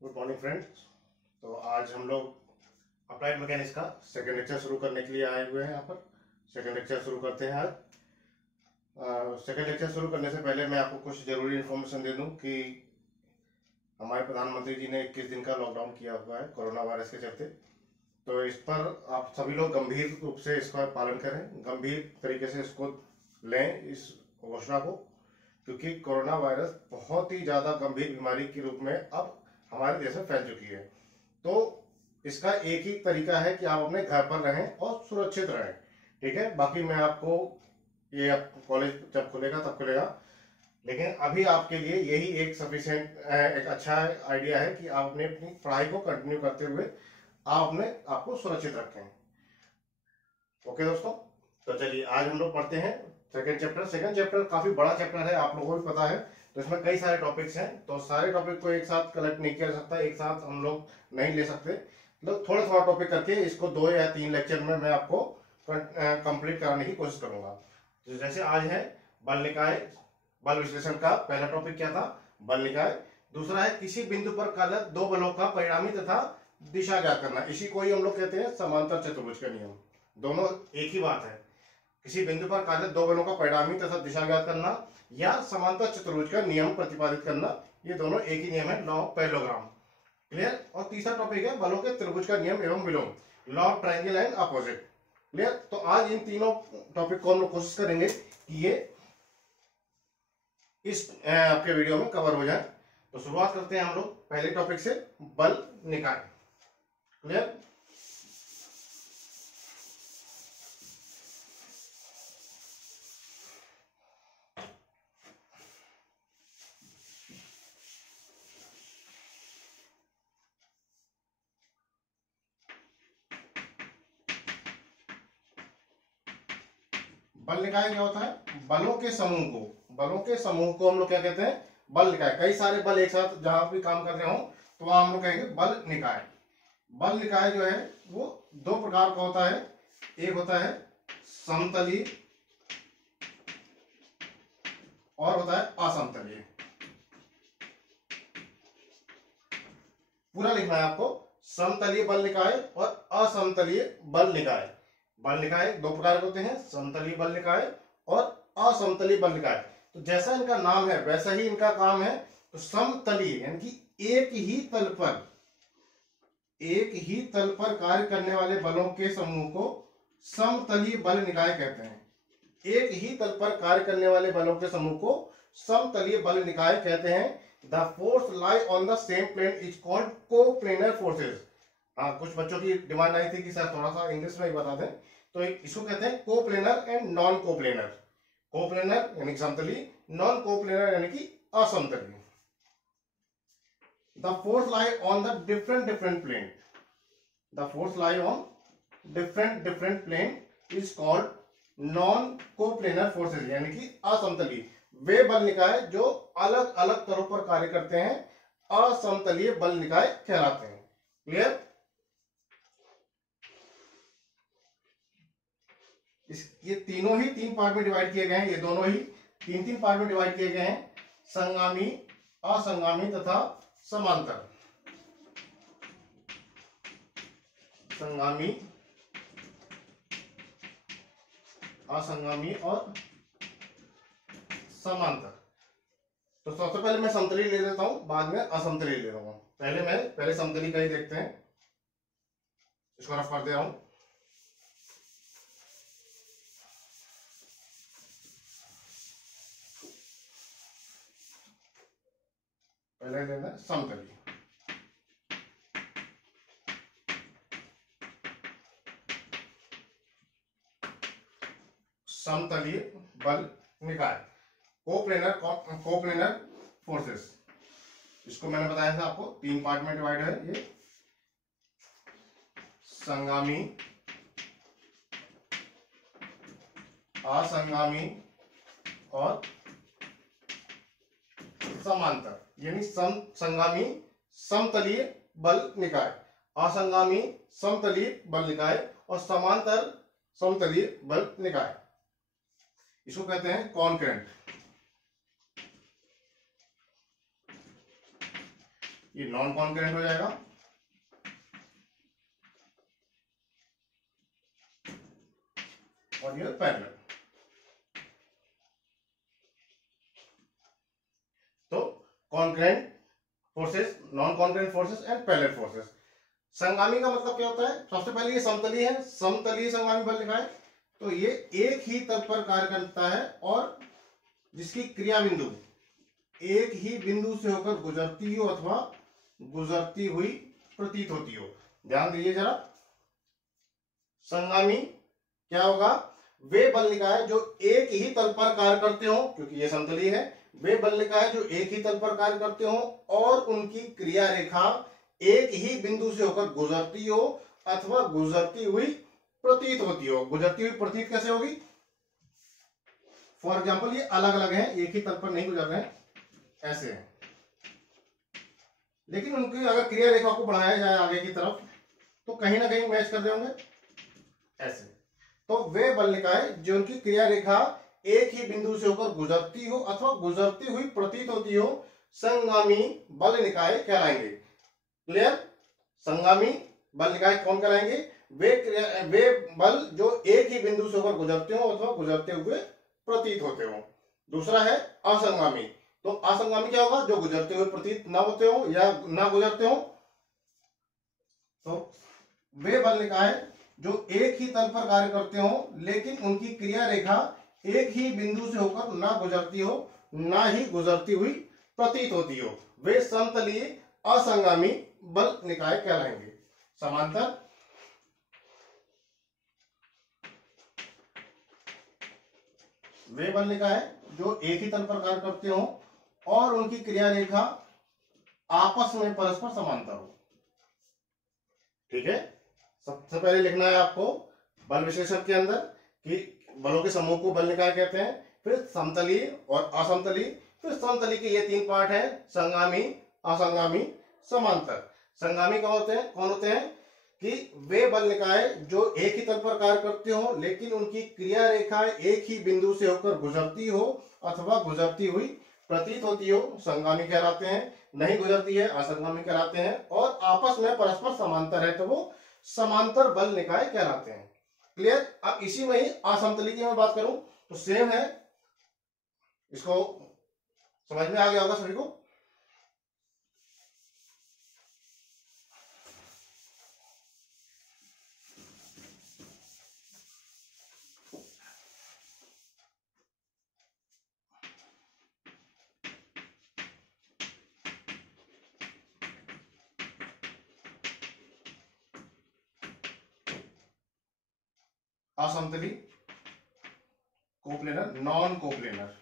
Good morning friends. तो आज हम लोग अप्लाइड मैकेनिक्स का सेकेंड लेक्चर शुरू करने के लिए आए हुए हैं। यहाँ पर सेकेंड लेक्चर शुरू करते हैं आज। सेकेंड लेक्चर शुरू करने से पहले मैं आपको कुछ जरूरी इन्फॉर्मेशन दे दूं कि हमारे प्रधानमंत्री जी ने 21 दिन का लॉकडाउन किया हुआ है कोरोना वायरस के चलते। तो इस पर आप सभी लोग गंभीर रूप से इसका पालन करें, गंभीर तरीके से इसको लें इस घोषणा को, क्योंकि कोरोना वायरस बहुत ही ज़्यादा गंभीर बीमारी के रूप में अब हमारे देश में फैल चुकी है। तो इसका एक ही तरीका है कि आप अपने घर पर रहें और सुरक्षित रहें। ठीक है, बाकी मैं आपको ये कॉलेज जब खुलेगा तब खुलेगा, लेकिन अभी आपके लिए यही एक सफिशिएंट एक अच्छा आइडिया है कि आप अपनी पढ़ाई को कंटिन्यू करते हुए आप अपने आपको सुरक्षित रखें। ओके दोस्तों, तो चलिए आज हम लोग पढ़ते हैं सेकंड चैप्टर। सेकंड चैप्टर काफी बड़ा चैप्टर है, आप लोगों को भी पता है। तो इसमें कई सारे टॉपिक्स हैं, तो सारे टॉपिक को एक साथ कलेक्ट नहीं किया जा सकता, एक साथ हम लोग नहीं ले सकते। मतलब थोड़ा थोड़ा टॉपिक करके इसको 2 या 3 लेक्चर में मैं आपको कंप्लीट कराने की कोशिश करूंगा। तो जैसे आज है बल निकाय, बल विश्लेषण का पहला टॉपिक क्या था, बल निकाय। दूसरा है किसी बिंदु पर कार्यरत 2 बलों का परिणामी तथा दिशा ज्ञात करना, इसी को ही हम लोग कहते हैं समांतर चतुर्भुज का नियम। दोनों एक ही बात है, किसी बिंदु पर कार्यरत 2 बलों का परिणामी तथा दिशा ज्ञात करना या समांतर चतुर्भुज का नियम प्रतिपादित करना, ये दोनों एक ही नियम है, लॉ ऑफ पैरेललोग्राम। क्लियर। और तीसरा टॉपिक है बलों के त्रिभुज का नियम एवं विलोम, law of triangle and opposite. Clear. तो आज इन तीनों टॉपिक को हम लोग कोशिश करेंगे कि ये इस आपके वीडियो में कवर हो जाए। तो शुरुआत करते हैं हम लोग पहले टॉपिक से, बल निकाय। क्लियर। बल निकाय क्या होता है, बलों के समूह को, बलों के समूह को हम लोग क्या कहते हैं, बल निकाय। कई सारे बल एक साथ जहां भी काम कर रहे हो तो वहां हम लोग कहेंगे बल निकाय। बल निकाय जो है वो 2 प्रकार का होता है, एक होता है समतलीय और होता है असमतलीय। पूरा लिखना है आपको, समतलीय बल निकाय और असमतलीय बल निकाय। बल निकाय 2 प्रकार के होते हैं, समतलीय बल निकाय और असमतलीय बल निकाय। तो जैसा इनका नाम है वैसा ही इनका काम है। तो समतलीय यानी कि एक ही तल पर कार्य करने वाले बलों के समूह को समतलीय बल निकाय कहते हैं। एक ही तल पर कार्य करने वाले बलों के समूह को समतलीय बल निकाय कहते हैं। The force lie on the same plane is called coplanar forces. हाँ, कुछ बच्चों की डिमांड आई थी कि सर थोड़ा सा इंग्लिश में ही बता दें, तो इसको कहते हैं coplanar and non coplanar. Coplanar यानी समतलीय, नॉन कोप्लेनर यानी कि असमतलीय। The force lie on the different plane, the force lie on different plane is called non coplanar forces, यानी कि असमतलीय। वे बल निकाय जो अलग अलग तलों पर कार्य करते हैं असमतलीय बल निकाय कहलाते हैं। क्लियर। ये तीनों ही 3 पार्ट में डिवाइड किए गए हैं, ये दोनों ही 3 पार्ट में डिवाइड किए गए हैं, संगामी, असंगामी तथा समांतर। संगामी, असंगामी और समांतर। तो सबसे पहले मैं समतलीय ले लेता हूं, बाद में असमतलीय ले रहा हूं। पहले समतलीय का ही देखते हैं, इसको रफ कर दे रहा हूं। पहले लेना है समतलीय। समतलीय बल निकाय, कोप्लेनर फोर्सेस। इसको मैंने बताया था आपको 3 पार्ट में डिवाइड है ये, संगामी, असंगामी और समांतर। यानी संगामी समतलीय बल निकाय, असंगामी समतलीय बल निकाय और समांतर समतलीय बल निकाय। इसको कहते हैं कॉन्करेंट। ये नॉन कॉन्करेंट हो जाएगा, और ये पैरेलल। तो concurrent forces, non concurrent forces and parallel forces. संगामी का मतलब क्या होता है? सबसे पहले ये समतलीय है, समतलीय संगामी बल लिखा है, तो ये एक ही तल पर कार्य करता है और जिसकी क्रिया बिंदु एक ही बिंदु से होकर गुजरती हो अथवा गुजरती हुई प्रतीत होती हो। ध्यान दीजिए जरा, संगामी क्या होगा? वे बल निकाय जो एक ही तल पर कार्य करते हो, क्योंकि ये समतलीय है, वे बल निकाय जो एक ही तल पर कार्य करते हो और उनकी क्रिया रेखा एक ही बिंदु से होकर गुजरती हो अथवा गुजरती हुई प्रतीत होती हो। गुजरती हुई प्रतीत कैसे होगी? फॉर एग्जाम्पल ये अलग अलग हैं, एक ही तल पर नहीं गुजर रहे हैं, ऐसे हैं, लेकिन उनकी अगर क्रिया रेखा को बढ़ाया जाए आगे की तरफ तो कहीं ना कहीं मैच कर रहे होंगे, ऐसे। तो वे बल निकाय जो उनकी क्रिया रेखा एक ही बिंदु से होकर गुजरती हो अथवा गुजरती हुई प्रतीत होती हो, संगामी बल निकाय कहलाएंगे। क्लियर? संगामी बल निकाय कौन कहलाएंगे? वे बल जो एक ही बिंदु से होकर गुजरते हो अथवा गुजरते हुए प्रतीत होते हो। दूसरा है असंगामी। तो असंगामी क्या होगा? जो गुजरते हुए प्रतीत ना होते हो या ना गुजरते हो। तो वे बल निकाय जो एक ही तल पर कार्य करते हो लेकिन उनकी क्रिया रेखा एक ही बिंदु से होकर ना गुजरती हो ना ही गुजरती हुई प्रतीत होती हो, वे समतलीय असंगामी बल निकाय कहलाएंगे। समांतर वे बल निकाय जो एक ही तल पर कार्य करते हो और उनकी क्रिया रेखा आपस में परस्पर समांतर हो। ठीक है, सबसे पहले लिखना है आपको बल विश्लेषण के अंदर कि बलों के समूह को बल निकाय कहते हैं, फिर समतलीय और असमतलीय, फिर समतलीय के ये तीन पार्ट हैं, संगामी, असंगामी, समांतर। संगामी कौन होते हैं? कि वे बल निकाय जो एक ही तल पर कार्य करते हो लेकिन उनकी क्रिया रेखा एक ही बिंदु से होकर गुजरती हो अथवा गुजरती हुई प्रतीत होती हो, संगामी कहलाते हैं। नहीं गुजरती है, असंगामी कहलाते हैं। और आपस में परस्पर समांतर है तो वो समांतर बल निकाय कहलाते हैं। क्लियर? अब इसी में ही असमतलीय की मैं बात करूं तो सेम है, इसको समझ में आ गया होगा सभी को। असमतलीय, coplanar, non coplanar.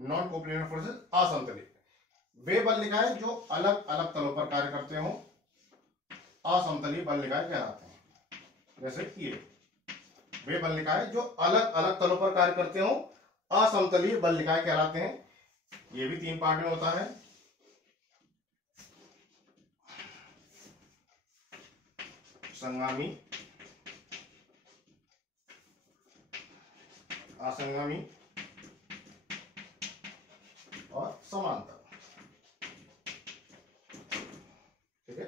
Non coplanar forces असमतलीय। वे बल निकाय जो अलग अलग तलों पर कार्य करते हो असमतलीय बल निकाय कहलाते हैं। जैसे ये वे बल निकाय जो अलग अलग तलों पर कार्य करते हो असमतलीय बल निकाय कहलाते हैं। ये भी तीन पार्ट में होता है, संगामी, असंगामी और समांतर। ठीक है,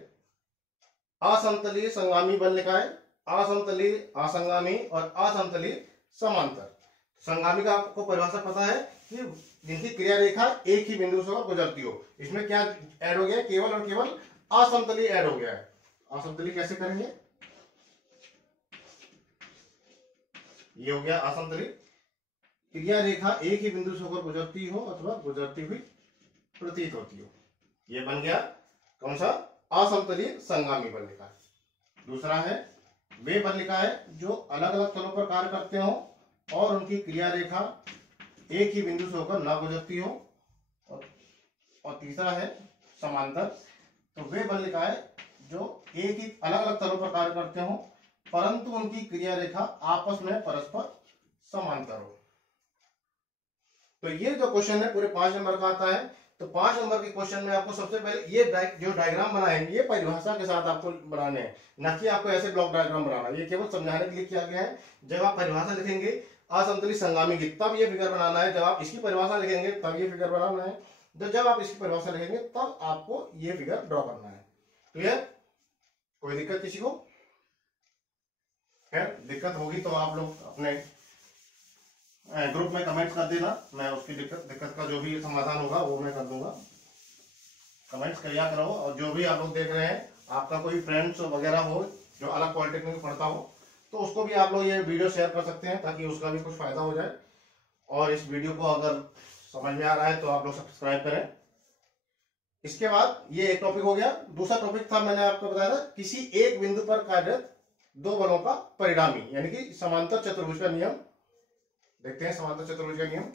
असमतलीय संगामी बल निकाय, असमतलीय असंगामी और असमतलीय समांतर। संगामी का आपको परिभाषा पता है कि जिनकी क्रिया रेखा एक ही बिंदु से गुजरती हो। इसमें क्या ऐड हो गया? केवल और केवल असमतलीय ऐड हो गया है। असमतलीय कैसे करेंगे? ये हो गया असमतलीय, क्रिया रेखा एक ही बिंदु से होकर गुजरती हो अथवा गुजरती हुई प्रतीत होती हो। ये बन गया कौन सा? असमतलीय संगामी बल निकाय। दूसरा है वे बल निकाय जो अलग अलग तलों पर कार्य करते हो और उनकी क्रिया रेखा एक ही बिंदु से होकर ना गुजरती हो। और तीसरा है समांतर। तो वे बल निकाय जो एक ही अलग अलग तलों पर कार्य करते हो परंतु उनकी क्रिया रेखा आपस में परस्पर समांतर हो। तो ये जो क्वेश्चन है पूरे 5 नंबर का आता है। तो तो 5 नंबर के क्वेश्चन में आपको सबसे पहले ये जो डायग्राम बनाएंगे ये परिभाषा के साथ आपको बनाने हैं, ना कि आपको ऐसे ब्लॉक डायग्राम बनाना। ये केवल समझाने के लिए किया गया है। जब आप परिभाषा लिखेंगे असंतुलित संगामी की तब ये फिगर बनाना है, जब आप इसकी परिभाषा लिखेंगे तब ये फिगर बनाना है, तो जब आप इसकी परिभाषा लिखेंगे तब आपको ये फिगर ड्रॉ करना है। क्लियर? कोई दिक्कत किसी को? खैर दिक्कत होगी तो आप लोग अपने ग्रुप में कमेंट कर देना, मैं उसकी दिक्कत का जो भी समाधान होगा वो मैं कर दूंगा। कमेंट्स किया करो। और जो भी आप लोग देख रहे हैं, आपका कोई फ्रेंड्स वगैरह हो जो अलग पॉलिटेक्निक पढ़ता हो तो उसको भी आप लोग ये वीडियो शेयर कर सकते हैं ताकि उसका भी कुछ फायदा हो जाए। और इस वीडियो को अगर समझ में आ रहा है तो आप लोग सब्सक्राइब करें। इसके बाद ये एक टॉपिक हो गया। दूसरा टॉपिक था, मैंने आपको बताया था, किसी एक बिंदु पर कार्यरत दो बलों का परिणामी, यानी कि समांतर चतुर्भुज का नियम। देखते हैं समांतर चतुर्भुज का नियम।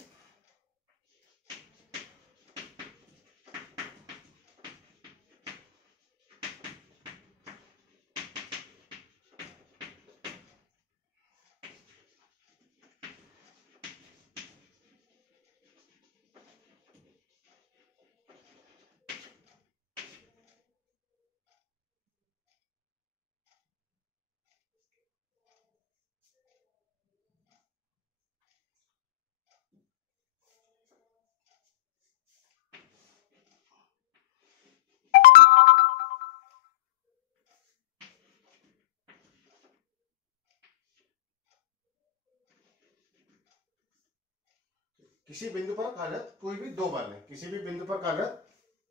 किसी बिंदु पर कार्यरत कोई भी दो बल है, किसी भी बिंदु पर कार्यरत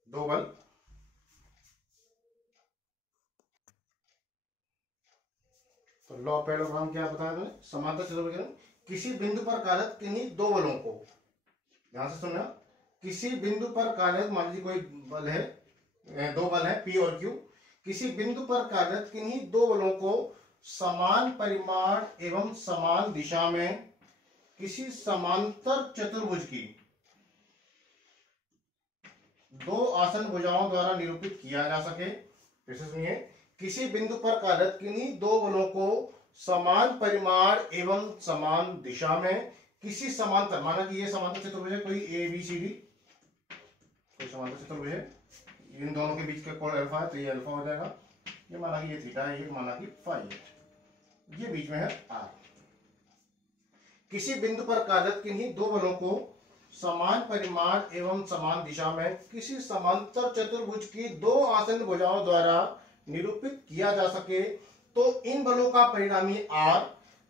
दो बल, तो लॉ पैरेललोग्राम क्या बताया मैंने, समांतर चतुर्भुज किसी बिंदु पर कार्यरत किन्हीं दो बलों को, ध्यान से सुनना, किसी बिंदु पर कार्यरत, मान लीजिए कोई बल है, दो बल है P और Q, किसी बिंदु पर कार्यरत किन्हीं दो बलों को समान परिमाण एवं समान दिशा में किसी समांतर चतुर्भुज की दो आसन भुजाओं द्वारा निरूपित किया जा सके। फिर से सुनिए, किसी बिंदु पर कार्यरत किन्हीं दो बलों को समान परिमाण एवं समान दिशा में किसी समांतर, माना कि ये समांतर चतुर्भुज है, कोई ABCD, कोई समांतर चतुर्भुज है, इन दोनों के बीच का कोण अल्फा है तो ये अल्फा हो जाएगा, ये माना कि ये थीटा है, ये माना कि फाई है, ये बीच में है R। किसी बिंदु पर कार्यरत किन्हीं दो बलों को समान परिमाण एवं समान दिशा में किसी समांतर चतुर्भुज की दो आसन भुजाओं द्वारा निरूपित किया जा सके तो इन बलों का परिणामी R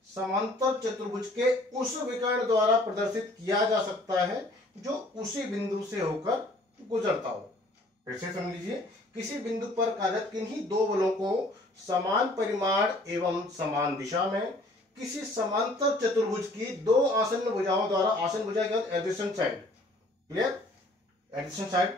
समांतर चतुर्भुज के उस विकर्ण द्वारा प्रदर्शित किया जा सकता है जो उसी बिंदु से होकर गुजरता हो। फिर से सुन लीजिए, किसी बिंदु पर कार्यरत किन्हीं दो बलों को समान परिमाण एवं समान दिशा में किसी समांतर चतुर्भुज की दो आसन्न भुजाओं द्वारा, आसन भुजा क्या होता है, adjacent side, clear, adjacent side,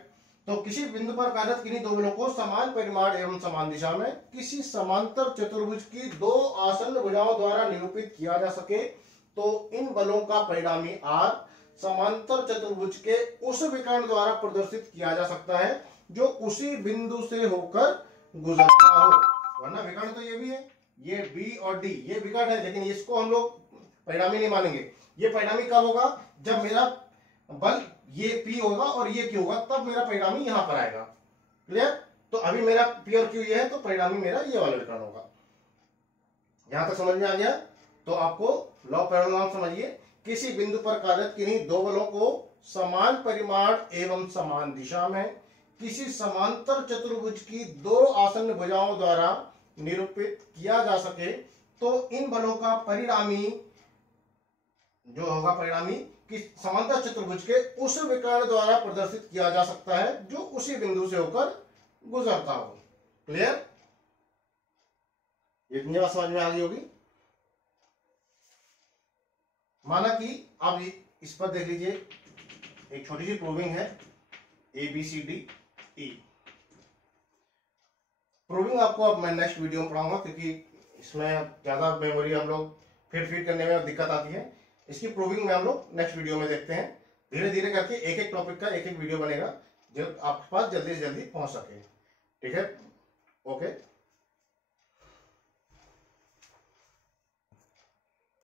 तो किसी बिंदु पर कार्यरत किन्हीं दो बलों को समान परिमाण एवं समान दिशा में किसी समांतर चतुर्भुज की दो आसन्न भुजाओं द्वारा निरूपित किया जा सके तो इन बलों का परिणामी R समांतर चतुर्भुज के उस विकर्ण द्वारा प्रदर्शित किया जा सकता है जो उसी बिंदु से होकर गुजरता हो। वरना विकर्ण तो ये भी है, ये B और D ये विकर्ण है, लेकिन इसको हम लोग परिणामी नहीं मानेंगे। ये परिणामी कब होगा, जब मेरा बल ये P होगा और ये Q होगा, तब मेरा परिणामी यहां पर आएगा। क्लियर? तो अभी मेरा P और Q ये है, तो परिणामी मेरा ये वाला विकर्ण होगा। यहां तक समझ में आ गया? तो आपको लॉ पैरेललोग्राम समझिए, किसी बिंदु पर कार्यरत किन्हीं दो बलों को समान परिमाण एवं समान दिशा में किसी समांतर चतुर्भुज की दो आसन्न भुजाओं द्वारा निरूपित किया जा सके तो इन बलों का परिणामी जो होगा, परिणामी कि समांतर चतुर्भुज के उस विकर्ण द्वारा प्रदर्शित किया जा सकता है जो उसी बिंदु से होकर गुजरता हो। क्लियर? इतनी बात समझ में आ गई होगी। माना कि अब इस पर देख लीजिए, एक छोटी सी प्रूविंग है ABCDE। प्रूविंग आपको अब मैं नेक्स्ट वीडियो में पढ़ाऊंगा, क्योंकि इसमें ज्यादा मेमोरी हम लोग फिर फीड करने में दिक्कत आती है। इसकी प्रूविंग में हम लोग नेक्स्ट वीडियो में देखते हैं। धीरे धीरे करके एक एक टॉपिक का एक एक वीडियो बनेगा जो आपके पास जल्दी से जल्दी पहुंच सके। ठीक है? ओके।